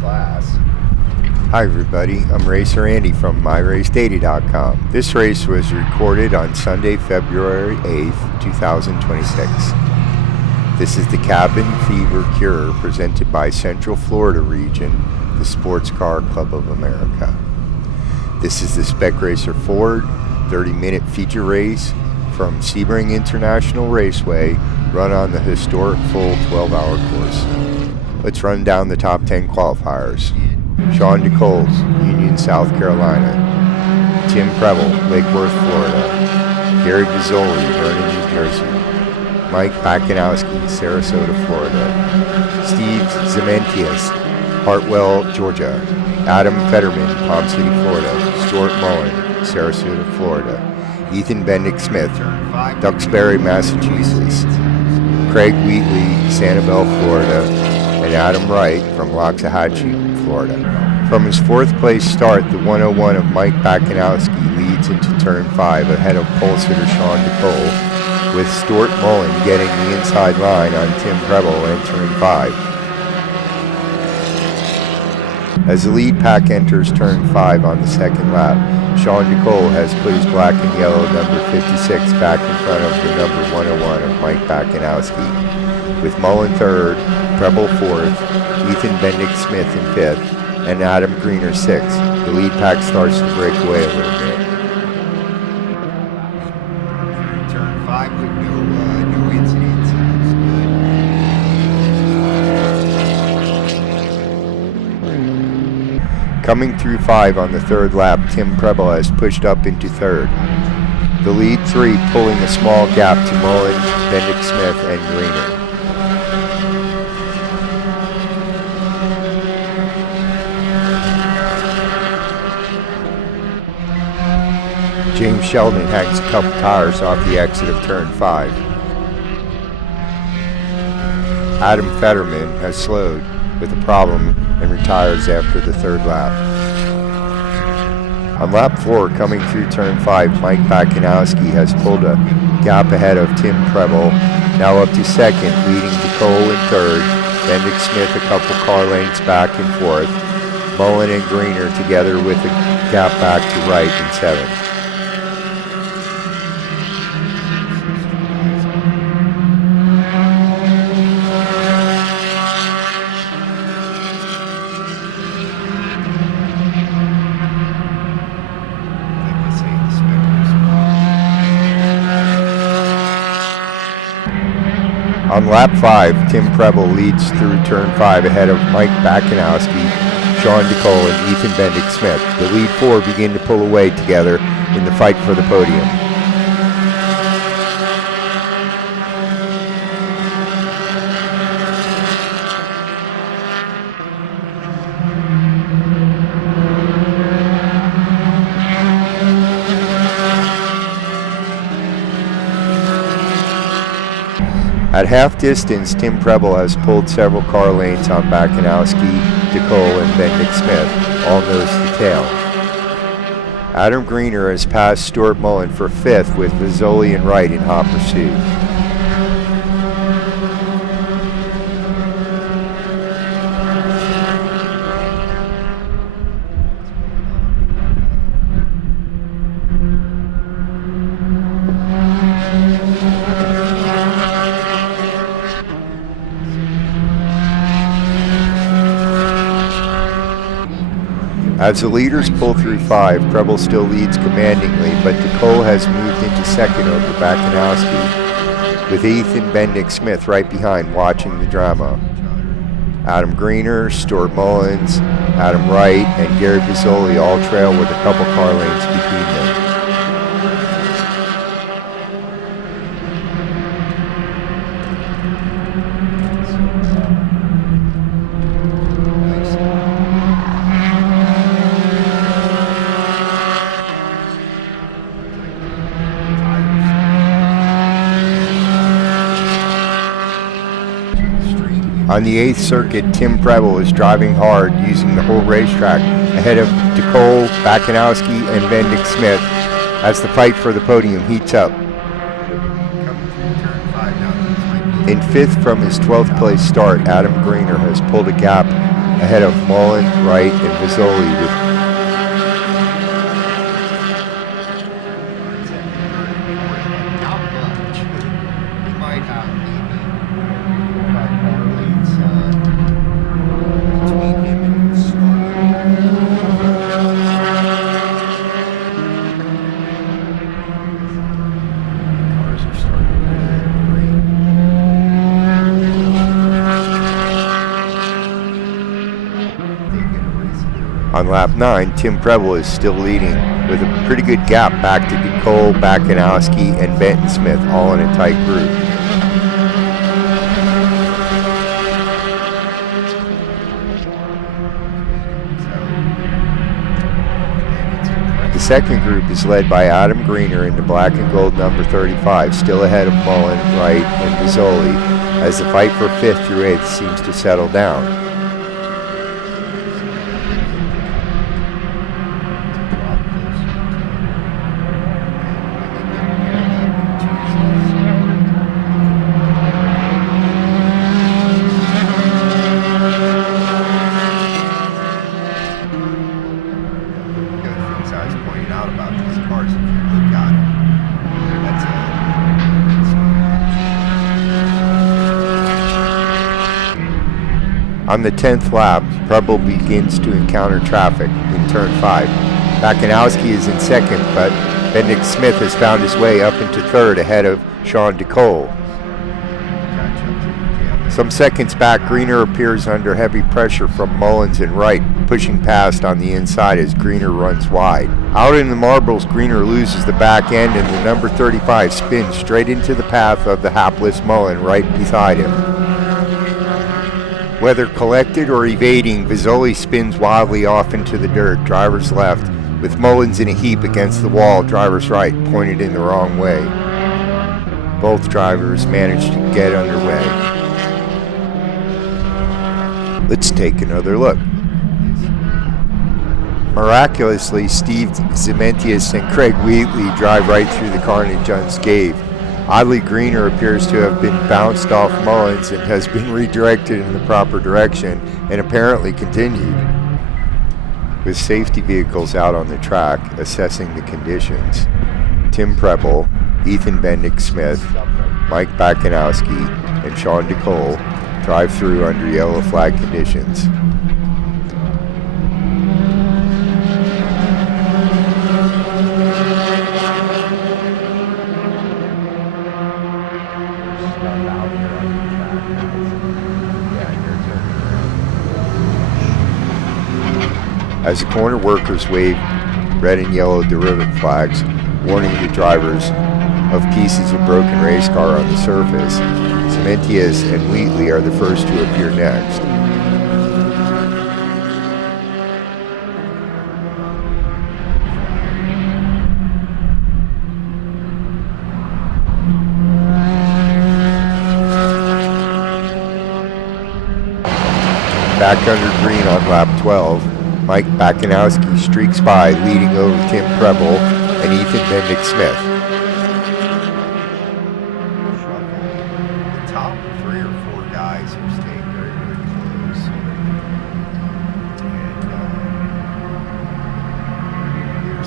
class. Hi everybody, I'm Racer Andy from MyRaceData.com. This race was recorded on Sunday, February 8th, 2026. This is the Cabin Fever Cure presented by Central Florida Region, the Sports Car Club of America. This is the Spec Racer Ford 30-minute feature race from Sebring International Raceway, run on the historic full 12-hour course. Let's run down the top 10 qualifiers. Sean DeColes, Union, South Carolina. Tim Preble, Lake Worth, Florida. Gary Bizzoli, Vernon, New Jersey. Mike Bakanowski, Sarasota, Florida. Steve Zementius, Hartwell, Georgia. Adam Fetterman, Palm City, Florida. Stuart Mullen, Sarasota, Florida. Ethan Bendick Smith, Duxbury, Massachusetts. Craig Wheatley, Sanibel, Florida. And Adam Wright from Loxahatchee, Florida. From his fourth place start, the 101 of Mike Bakanowski leads into turn 5 ahead of pole sitter Sean DeCole, with Stuart Mullen getting the inside line on Tim Preble entering 5. As the lead pack enters turn 5 on the second lap, Sean DeCole has put his black and yellow number 56 back in front of the number 101 of Mike Bakanowski, with Mullen 3rd, Preble 4th, Ethan Bendick Smith in 5th, and Adam Greener 6th. The lead pack starts to break away a little bit. Turn 5 with no incidents. Coming through 5 on the third lap, Tim Preble has pushed up into 3rd. The lead 3 pulling a small gap to Mullen, Bendick Smith, and Greener. James Sheldon hangs a couple tires off the exit of turn 5. Adam Fetterman has slowed with a problem and retires after the third lap. On lap 4, coming through turn 5, Mike Bakanowski has pulled a gap ahead of Tim Preble, now up to 2nd, leading DeCole in 3rd, Bendick Smith a couple car lengths back in 4th, Mullen and Greener together with a gap back to Wright in 7th. On lap 5, Tim Preble leads through turn 5 ahead of Mike Bakanowski, Sean DeCole, and Ethan Bendick Smith. The lead 4 begin to pull away together in the fight for the podium. At half distance, Tim Preble has pulled several car lanes on Bakanowski, DeCole, and Bendick Smith, all nose to tail. Adam Greener has passed Stuart Mullen for 5th with Bizzoli and Wright in hot pursuit. As the leaders pull through 5, Preble still leads commandingly, but DeCole has moved into 2nd over Bakanowski, with Ethan Bendick Smith right behind watching the drama. Adam Greener, Stuart Mullins, Adam Wright, and Gary Bizzoli all trail with a couple car lanes between them. On the 8th circuit, Tim Preble is driving hard, using the whole racetrack, ahead of DeCole, Bakanowski, and Bendick Smith, as the fight for the podium heats up. In 5th from his 12th place start, Adam Greener has pulled a gap ahead of Mullen, Wright, and Mazzoli with On lap 9, Tim Preble is still leading with a pretty good gap back to DeCole, Bakanowski, and Benton Smith, all in a tight group. The second group is led by Adam Greener in the black and gold number 35, still ahead of Mullen, Wright, and Mazzoli, as the fight for 5th through 8th seems to settle down. On the 10th lap, Preble begins to encounter traffic in turn 5. Bakanowski is in second, but Bendick Smith has found his way up into third ahead of Sean DeCole. Some seconds back, Greener appears under heavy pressure from Mullins and Wright, pushing past on the inside as Greener runs wide. Out in the marbles, Greener loses the back end and the number 35 spins straight into the path of the hapless Mullen right beside him. Whether collected or evading, Mazzoli spins wildly off into the dirt, driver's left, with Mullins in a heap against the wall, driver's right, pointed in the wrong way. Both drivers manage to get underway. Let's take another look. Miraculously, Steve Zementius and Craig Wheatley drive right through the carnage unscathed. Oddly, Greener appears to have been bounced off Mullins and has been redirected in the proper direction and apparently continued. With safety vehicles out on the track assessing the conditions, Tim Preble, Ethan Bendick Smith, Mike Bakanowski, and Sean DeCole drive through under yellow flag conditions. As the corner workers wave red and yellow derivative flags, warning the drivers of pieces of broken race car on the surface, Zementius and Wheatley are the first to appear next. Back under green on lap 12, Mike Bakanowski streaks by, leading over Tim Preble and Ethan Bendick Smith. The top 3 or 4 guys are staying very, very close.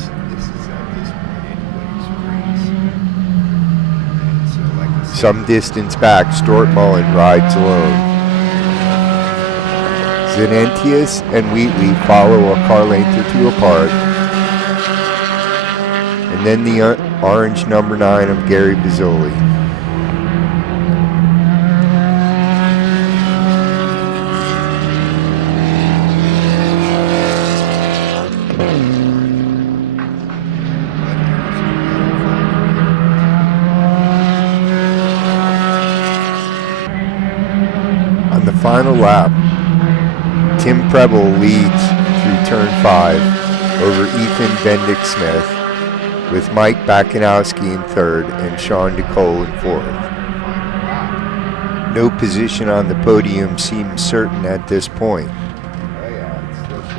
And this is at this point anybody's race. And so, like I said, some distance back, Stuart Mullen rides alone. Zenentius and Wheatley follow a car length or 2 apart, and then the orange number 9 of Gary Mazzoli. On the final lap, Tim Preble leads through turn 5 over Ethan Bendick Smith, with Mike Bakanowski in third and Sean DeCole in fourth. No position on the podium seems certain at this point.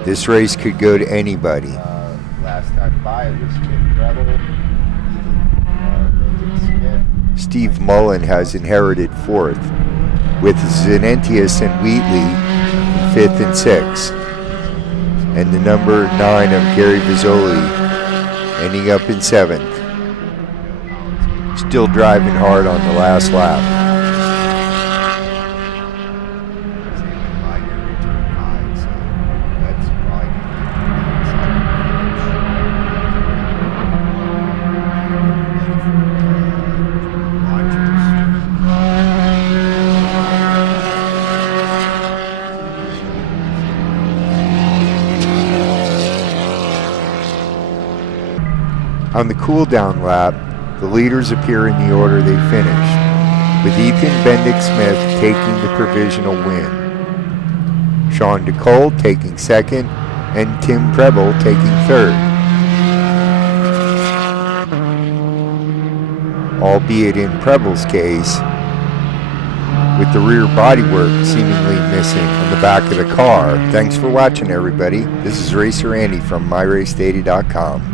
This race could go to anybody. Last time by it was Tim Preble, Bendick Smith. Steve Mullen has inherited fourth, with Zenentius and Wheatley 5th and 6th. And the number 9 of Gary Vizzoli ending up in 7th. Still driving hard on the last lap. On the cool-down lap, the leaders appear in the order they finished, with Ethan Bendick-Smith taking the provisional win, Sean DeCole taking 2nd, and Tim Preble taking 3rd. Albeit in Preble's case, with the rear bodywork seemingly missing on the back of the car. Thanks for watching, everybody. This is Racer Andy from MyRaceData.com.